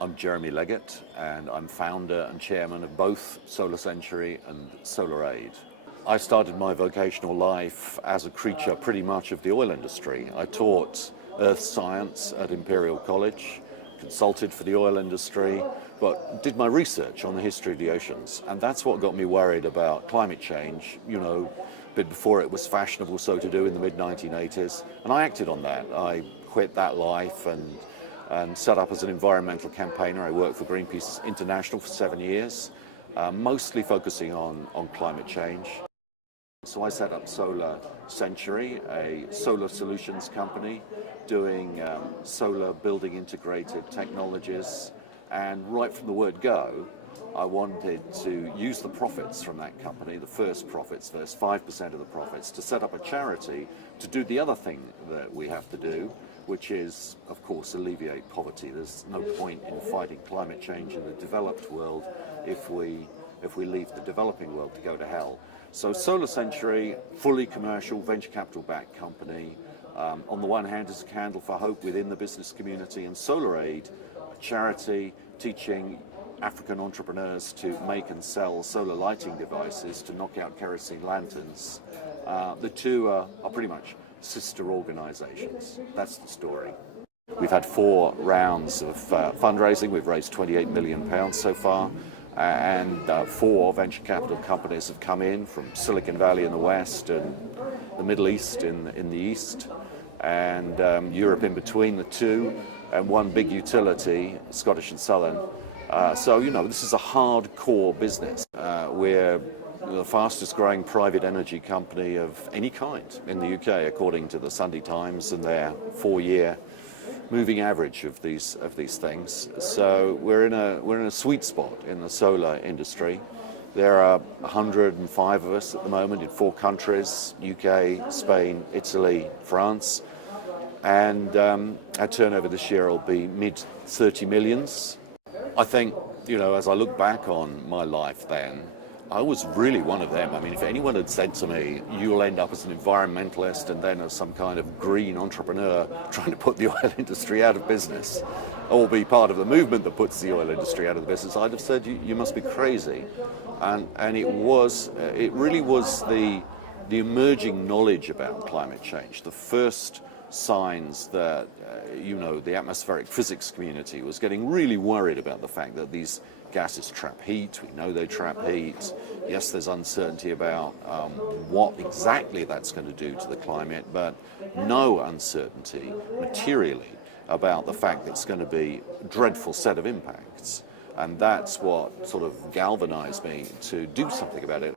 I'm Jeremy Leggett, and I'm founder and chairman of both Solar Century and SolarAid. I started my vocational life as a creature pretty much of the oil industry. I taught earth science at Imperial College, consulted for the oil industry, but did my research on the history of the oceans. And that's what got me worried about climate change, a bit before it was fashionable so to do in the mid-1980s. And I acted on that. I quit that life and set up as an environmental campaigner. I worked for Greenpeace International for 7 years, mostly focusing on climate change. So I set up Solar Century, a solar solutions company doing solar building integrated technologies. And right from the word go, I wanted to use the profits from that company, the first 5% of the profits, to set up a charity to do the other thing that we have to do, which is, of course, alleviate poverty. There's no point in fighting climate change in the developed world if we leave the developing world to go to hell. So Solar Century, fully commercial, venture capital-backed company, on the one hand is a candle for hope within the business community, and SolarAid, a charity teaching African entrepreneurs to make and sell solar lighting devices to knock out kerosene lanterns. The two are pretty much sister organizations. That's the story. We've had 4 rounds of fundraising. We've raised £28 million so far. And 4 venture capital companies have come in from Silicon Valley in the west and the Middle East in the east, and Europe in between the two, and 1 big utility, Scottish and Southern. So, this is a hardcore business. We're the fastest growing private energy company of any kind in the UK, according to the Sunday Times and their 4-year moving average of these things. So we're in a sweet spot in the solar industry. There are 105 of us at the moment in 4 countries: UK, Spain, Italy, France, and our turnover this year will be mid-30 millions. I think, as I look back on my life then, I was really one of them. I mean, if anyone had said to me, you'll end up as an environmentalist and then as some kind of green entrepreneur trying to put the oil industry out of business, or be part of the movement that puts the oil industry out of the business, I'd have said, you must be crazy. And it really was the emerging knowledge about climate change, the first signs that, the atmospheric physics community was getting really worried about the fact that these gases trap heat. We know they trap heat. Yes, there's uncertainty about what exactly that's going to do to the climate, but no uncertainty materially about the fact that it's going to be a dreadful set of impacts. And that's what sort of galvanized me to do something about it.